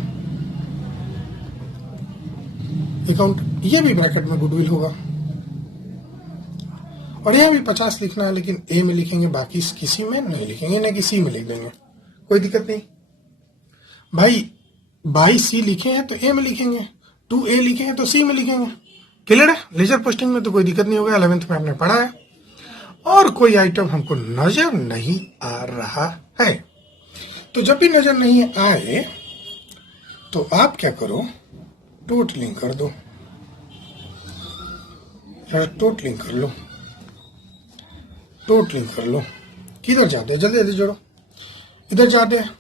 अकाउंट, ये भी ब्रैकेट में गुडविल होगा। और यहाँ भी 50 लिखना है, लेकिन A में लिखेंगे, बाकी किसी में नहीं लिखेंगे, ना कि C में लिख देंगे, कोई दिक्कत नहीं। भाई बाई C लिखे हैं तो A में लिखेंगे, 2A लिखे हैं तो C में लिखेंगे। क्लियर है, लेजर पोस्टिंग में तो कोई दिक्कत नहीं होगा, 11th में आपने पढ़ा है। और कोई आइटम हमको नजर नहीं आ रहा है, तो जब भी नजर नहीं आए तो आप क्या करो, टोटलिंग कर दो, टोटलिंग कर लो। टोटलिंग कर लो। किधर जाते हैं, जल्दी जल्दी जोड़ो। इधर जाते हैं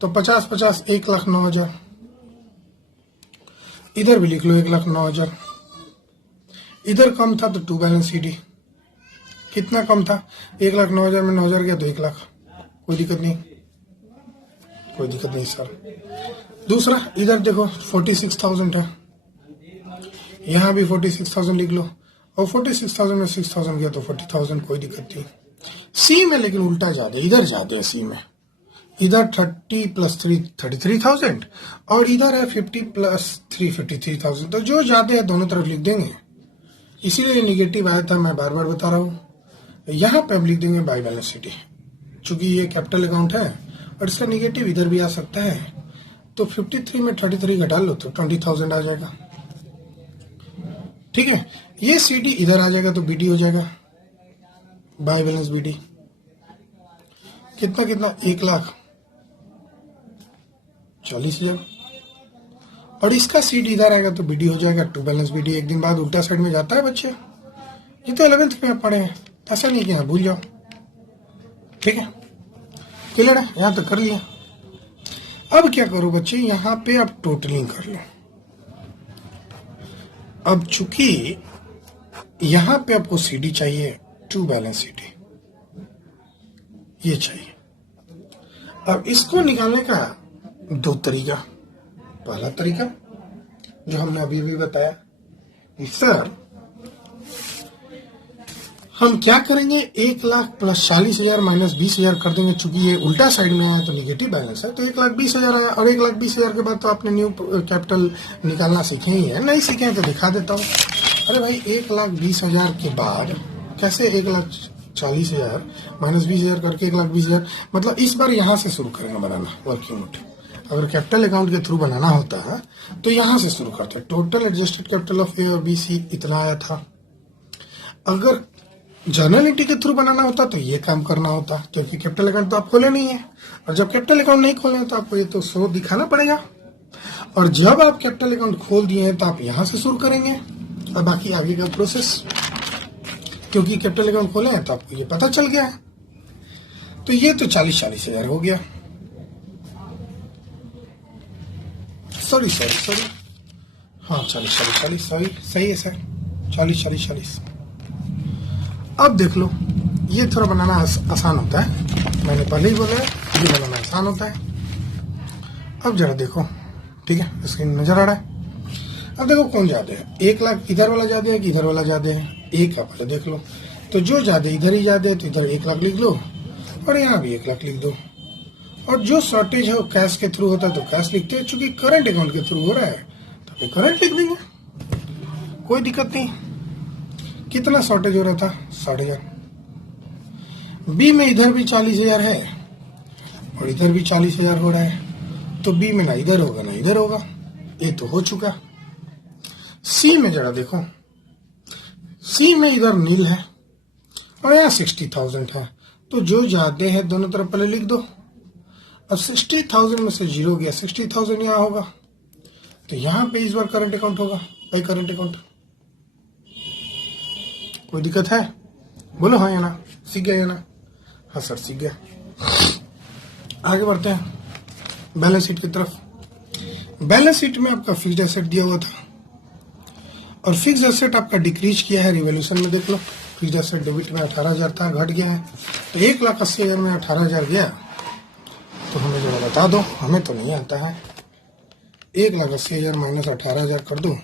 तो 50 50 1,09,000। इधर भी लिख लो 1,09,000। इधर कम था तो टू बैलेंस सीडी। कितना कम था? 1,09,000 में 9,000 गया तो 1,00,000। कोई दिक्कत नहीं, कोई दिक्कत नहीं सर। दूसरा इधर देखो 46,000 है, यहाँ भी 46,000 लिख लो, और 46,000 में 6,000 गया तो 40,000। कोई दिक्कत नहीं। सी में लेकिन उल्टा जाते, इधर जाते हैं सी में। इधर 30 + 3 33,000 और इधर है 50 + 3 53,000। तो जो जाते हैं दोनों तरफ लिख देंगे, इसीलिए निगेटिव आया था, मैं बार बार बता रहा हूँ। यहाँ पे अब लिख देंगे बाई बैलेंस शीट, चूंकि ये कैपिटल अकाउंट है और इसका निगेटिव इधर भी आ सकता है। तो 53 में 33 घटा लो तो 20,000 आ जाएगा। ठीक है, ये सीडी इधर आ जाएगा तो बीडी हो जाएगा, बाय बैलेंस बीडी। कितना कितना? 1,40,000। और इसका सीडी इधर आएगा तो बीडी हो जाएगा, टू बैलेंस बीडी। एक दिन बाद उल्टा साइड में जाता है बच्चे, ये तो 11th में आप पढ़े हैं, ऐसा नहीं किया, भूल जाओ। ठीक है, क्लियर है? यहां तक कर लिया। अब क्या करो बच्चे, यहां पे आप टोटलिंग कर लो। अब चूंकि यहां पे आपको सीडी चाहिए, टू बैलेंस सीडी ये चाहिए। अब इसको निकालने का दो तरीका। पहला तरीका जो हमने अभी भी बताया कि सर हम क्या करेंगे, 1,00,000 + 40,000 - 20,000 कर देंगे। चूंकि ये उल्टा साइड में आया तो निगेटिव बैलेंस है, तो 1,20,000 आया। और 1,20,000 के बाद तो आपने न्यू कैपिटल निकालना सीखे ही है, नहीं सीखे हैं तो दिखा देता हूँ। अरे भाई 1,20,000 के बाद कैसे 1,40,000 - 20,000 करके 1,20,000, मतलब इस बार यहाँ से शुरू करेंगे बनाना वर्किंग नोट। अगर कैपिटल अकाउंट के थ्रू बनाना होता है तो यहाँ से शुरू करते हैं। टोटल एडजस्टेड कैपिटल ऑफ ए और बी सी इतना आया था। अगर जर्नल एंट्री के थ्रू बनाना होता तो ये काम करना होता, क्योंकि कैपिटल अकाउंट तो आप खोले नहीं है, और जब कैपिटल अकाउंट नहीं खोले तो आपको ये तो 100 दिखाना पड़ेगा। और जब आप कैपिटल अकाउंट खोल दिए हैं तो आप यहाँ से शुरू करेंगे और बाकी आगे का प्रोसेस, क्योंकि कैपिटल अकाउंट खोले हैं तो आपको ये पता चल गया है। तो ये तो 40,000 हो गया। सॉरी हाँ 40 सही है सर, 40। अब देख लो, ये थोड़ा बनाना आसान होता है, मैंने पहले ही बोला है, ये बनाना आसान होता है। अब जरा देखो, ठीक है, स्क्रीन नजर आ रहा है। अब देखो कौन ज्यादा है, 1,00,000 इधर वाला ज्यादा है कि इधर वाला ज्यादा है, एक का पहले देख लो। तो जो ज्यादा इधर ही ज्यादा है तो इधर 1,00,000 लिख लो और यहाँ भी 1,00,000 लिख दो। और जो शॉर्टेज है वो कैश के थ्रू होता है तो कैश लिखते हैं, चूंकि करंट अकाउंट के थ्रू हो रहा है तो करंट लिख देंगे, कोई दिक्कत नहीं। कितना शॉर्टेज हो रहा था? 60,000। बी में इधर भी 40,000 है और इधर भी 40,000 हो रहा है, तो बी में ना इधर होगा ना इधर होगा, ये तो हो चुका। सी में जरा देखो, सी में इधर नील है और यहाँ 60,000 है, तो जो ज्यादा है दोनों तरफ पहले लिख दो। अब 60,000 में से 0 गया, 60,000 यहाँ होगा, तो यहाँ पे इस बार करंट अकाउंट होगा, भाई करंट अकाउंट। कोई दिक्कत है? बोलो हाँ या ना, सीख गया या ना? हाँ सर सीख गया। आगे बढ़ते हैं बैलेंस शीट की तरफ। बैलेंस शीट में आपका फिक्स्ड एसेट दिया हुआ था और फिक्स्ड एसेट आपका डिक्रीज किया है रिवोल्यूशन में। देख लो, फिक्स्ड एसेट डेबिट में 18,000 था, घट गया है, तो 1,80,000 में 18,000 गया। तो हमें जरा बता दो, हमें तो नहीं आता है। 1,80,000 - 18,000 कर दो,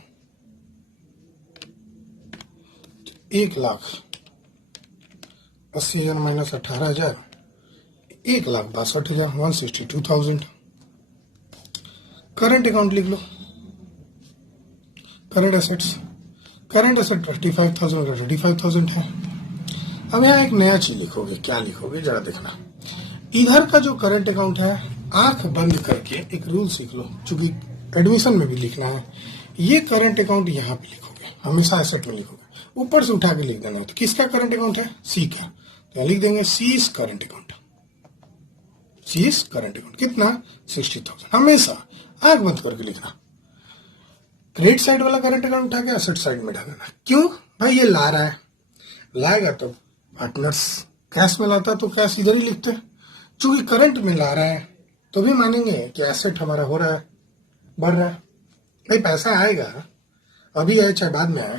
1,80,000 - 18,000 1,62,000 162,000। करंट अकाउंट लिख लो, करंट एसेट 25,000 25,000 है। अब यहाँ एक नया चीज लिखोगे, क्या लिखोगे जरा देखना। इधर का जो करंट अकाउंट है, आंख बंद करके एक रूल सीख लो, चूंकि एडमिशन में भी लिखना है। ये करंट अकाउंट यहाँ पे लिखोगे, हमेशा एसेट में लिखोगे, ऊपर से उठा के लिख देना। तो किसका करंट अकाउंट है? सी का, तो लिख देंगे C is current account. C is current account कितना? 60,000। हमेशा आंख बंद करके लिखना। क्रेडिट साइड वाला करंट अकाउंट उठा के एसेट साइड में डालना। क्यों भाई? ये ला रहा है, लाएगा तो पार्टनर्स कैश में लाता तो कैश इधर ही लिखते, चूंकि करंट में ला रहा है तो भी मानेंगे कि एसेट हमारा हो रहा है, बढ़ रहा है। भाई पैसा आएगा, अभी आए चाहे बाद में आए,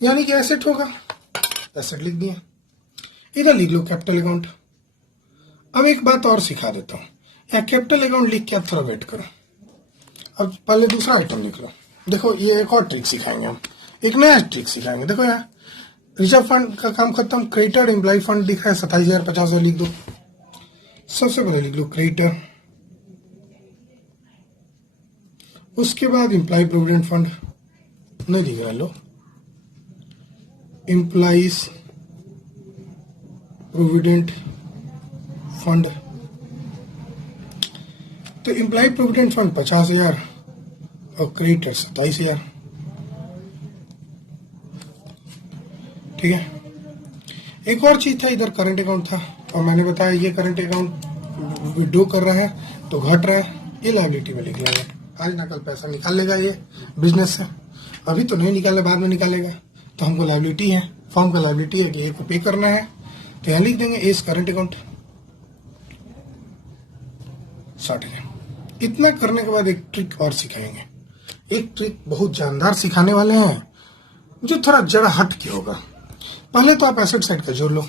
यानी कि एसेट होगा, एसेट लिख दिया। इधर लिख लो कैपिटल अकाउंट। अब एक बात और सिखा देता हूँ, या कैपिटल अकाउंट लिख के आप थोड़ा वेट करो। अब पहले दूसरा आइटम लिख लो। देखो ये एक और ट्रिक सिखाएंगे हम, एक नया ट्रिक सिखाएंगे। देखो यार, रिजर्व फंड का काम खत्म, क्रेडिटर एम्प्लॉय फंड दिखा है 27,050 लिख दो। सबसे पहले लिख लो क्रेडिटर, उसके बाद एम्प्लॉय प्रोविडेंट फंड, नहीं दिख रहा, लो एम्प्लॉइज प्रोविडेंट फंड। तो एम्प्लॉय प्रोविडेंट फंड 50,000 और क्रेडिटर 27,000। ठीक है। एक और चीज था, इधर करंट अकाउंट था और मैंने बताया ये करंट अकाउंट विड्रॉ कर रहा है तो घट रहा है, ये लायबिलिटी में लिख लेंगे। आज ना कल पैसा निकाल लेगा ये बिजनेस से, अभी तो नहीं निकाले, बाद में निकालेगा, तो हमको लायबिलिटी है, फर्म का लायबिलिटी है कि ये को पे करना है, तो यहाँ लिख देंगे एस करंट अकाउंट। शॉर्ट है। इतना करने के बाद एक ट्रिक और सिखाएंगे, एक ट्रिक बहुत जानदार सिखाने वाले हैं जो थोड़ा जरा हट के होगा। पहले तो आप एसेट साइड का जोड़ लो,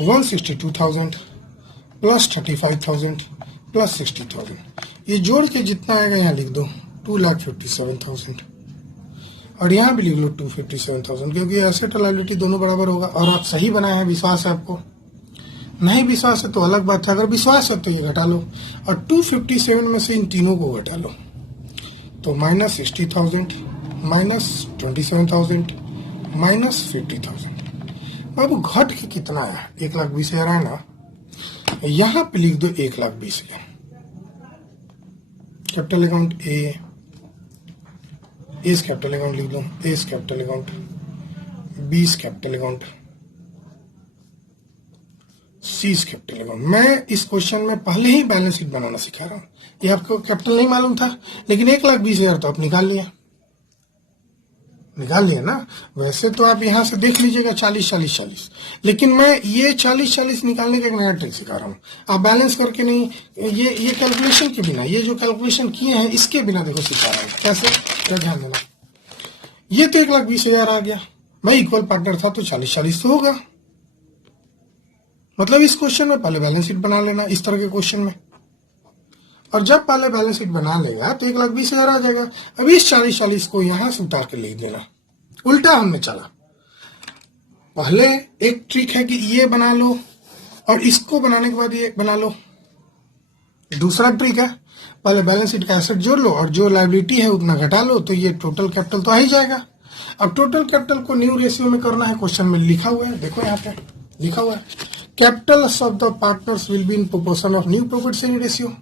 162,000 प्लस 35,000 प्लस 60,000, ये जोड़ के जितना आएगा यहाँ लिख दो 2,57,000 और यहाँ भी लिख लो 257,000, क्योंकि एसेट और लायबिलिटी दोनों बराबर होगा। और आप सही बनाए हैं, विश्वास है आपको, नहीं विश्वास है तो अलग बात है, अगर विश्वास है तो ये घटा लो और 257 में से इन तीनों को घटा लो, तो माइनस 60,000 माइनस 27,000 माइनस 50,000। बाबू घट के कितना है, 1,20,000 है ना, यहां पे लिख दो 1,20,000। कैपिटल अकाउंट ए, एस कैपिटल अकाउंट लिख दो, S capital account, B's capital account, seize capital account. मैं इस क्वेश्चन में पहले ही बैलेंस शीट बनाना सिखा रहा हूं, ये आपको कैपिटल नहीं मालूम था, लेकिन 1,20,000 तो आप निकाल लिया ना। वैसे तो आप यहां से देख लीजिएगा 40-40-40, लेकिन मैं ये 40-40 निकालने का एक नया ट्रिक सिखा रहा हूं। आप बैलेंस करके नहीं, ये कैलकुलेशन के बिना, ये जो कैलकुलेशन किए हैं इसके बिना देखो सिखा रहा हूं कैसे, क्या ध्यान देना। ये तो 1,20,000 आ गया भाई, इक्वल पार्टनर था तो 40-40 तो होगा। मतलब इस क्वेश्चन में पहले बैलेंस शीट बना लेना, इस तरह के क्वेश्चन में, और जब पहले बैलेंस शीट बना लेगा तो 1,20,000 आ जाएगा। अब इस 40-40 को यहां से उतार के लिख देना। उल्टा हमने चला, पहले एक ट्रिक है कि ये बना लो और इसको बनाने के बाद ये बना लो। दूसरा ट्रिक है, पहले बैलेंस शीट का एसेट जोड़ लो और जो लायबिलिटी है उतना घटा लो, तो ये टोटल कैपिटल तो आ ही जाएगा। अब टोटल कैपिटल को न्यू रेशियो में करना है, क्वेश्चन में लिखा हुआ है, देखो यहाँ पे लिखा हुआ है, capital of the partners will be in proportion of new profit sharing ratio.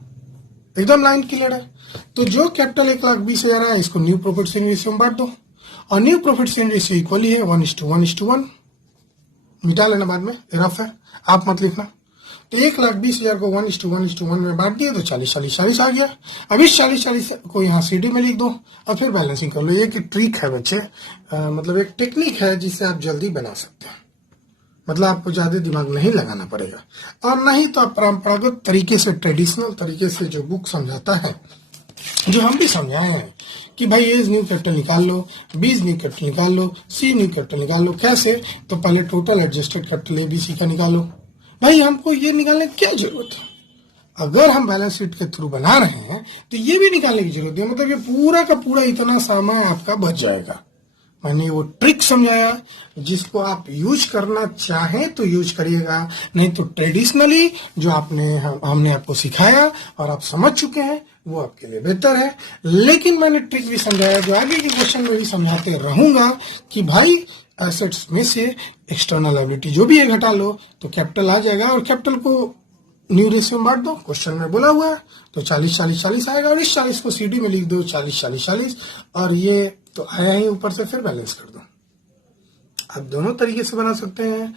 एकदम लाइन क्लियर है। तो जो कैपिटल 1,20,000 है इसको न्यू प्रॉफिट शेयरिंग रेशियो में बांट दो, और new profit sharing ratio equally है 1:1:1। मिटा लेना बाद में, रफ है, आप मत लिखना। तो 1,20,000 को 1:1:1 में बांट दिए तो 40-40-40 आ गया। अब इस 40-40 को यहाँ सीडी में लिख दो और फिर बैलेंसिंग कर लो। ये एक ट्रिक है बच्चे, मतलब एक टेक्निक है जिससे आप जल्दी बना सकते हैं। मतलब आपको ज्यादा दिमाग नहीं लगाना पड़ेगा, और नहीं तो आप परंपरागत तरीके से, ट्रेडिशनल तरीके से जो बुक समझाता है, जो हम भी समझाए हैं कि भाई एज न्यू कैपिटल निकाल लो, बीज न्यू कैपिटल निकाल लो, सी न्यू कैपिटल निकाल लो। कैसे? तो पहले टोटल एडजस्टेड कैपिटल ABC का निकालो। भाई हमको ये निकालने की क्या जरूरत है? अगर हम बैलेंस शीट के थ्रू बना रहे हैं तो ये भी निकालने की जरूरत है। मतलब ये पूरा का पूरा इतना सामान आपका बच जाएगा। मैंने वो ट्रिक समझाया, जिसको आप यूज करना चाहें तो यूज करिएगा, नहीं तो ट्रेडिशनली जो हमने आपको सिखाया और आप समझ चुके हैं वो आपके लिए बेहतर है। लेकिन मैंने ट्रिक भी समझाया जो आगे के क्वेश्चन में भी समझाते रहूंगा कि भाई एसेट्स में से एक्सटर्नल लायबिलिटी जो भी है घटा लो तो कैपिटल आ जाएगा, और कैपिटल को न्यू रेशियो में बांट दो, क्वेश्चन में बोला हुआ है, तो 40-40-40 आएगा, और इस 40 को सीडी में लिख दो 40-40-40, और ये तो आया ही ऊपर से, फिर बैलेंस कर दो। आप दोनों तरीके से बना सकते हैं।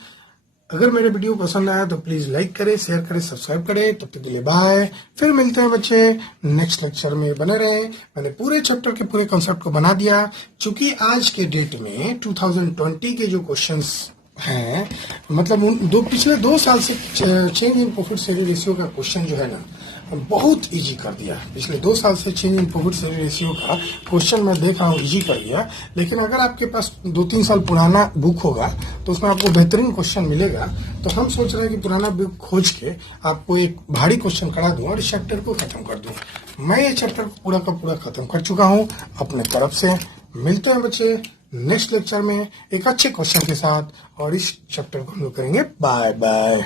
अगर मेरे वीडियो पसंद आया तो प्लीज लाइक करें, शेयर करें, सब्सक्राइब करें। तब तक के लिए बाय, फिर मिलते हैं बच्चे नेक्स्ट लेक्चर में। बने रहें। मैंने पूरे चैप्टर के पूरे कॉन्सेप्ट को बना दिया, चूंकि आज के डेट में 2020 के जो क्वेश्चंस हैं, मतलब पिछले 2 साल से change in profit sharing ratio का क्वेश्चन जो है ना बहुत इजी कर दिया। पिछले 2 साल से change in profit sharing ratio का क्वेश्चन मैं देख रहा हूँ, इजी कर दिया। लेकिन अगर आपके पास 2-3 साल पुराना बुक होगा तो उसमें आपको बेहतरीन क्वेश्चन मिलेगा। तो हम सोच रहे हैं कि पुराना बुक खोज के आपको एक भारी क्वेश्चन करा दूं और इस चैप्टर को खत्म कर दूं। मैं ये चैप्टर को पूरा का पूरा खत्म कर चुका हूँ अपने तरफ से। मिलते हैं बच्चे नेक्स्ट लेक्चर में एक अच्छे क्वेश्चन के साथ, और इस चैप्टर को हम लोग करेंगे। Bye bye.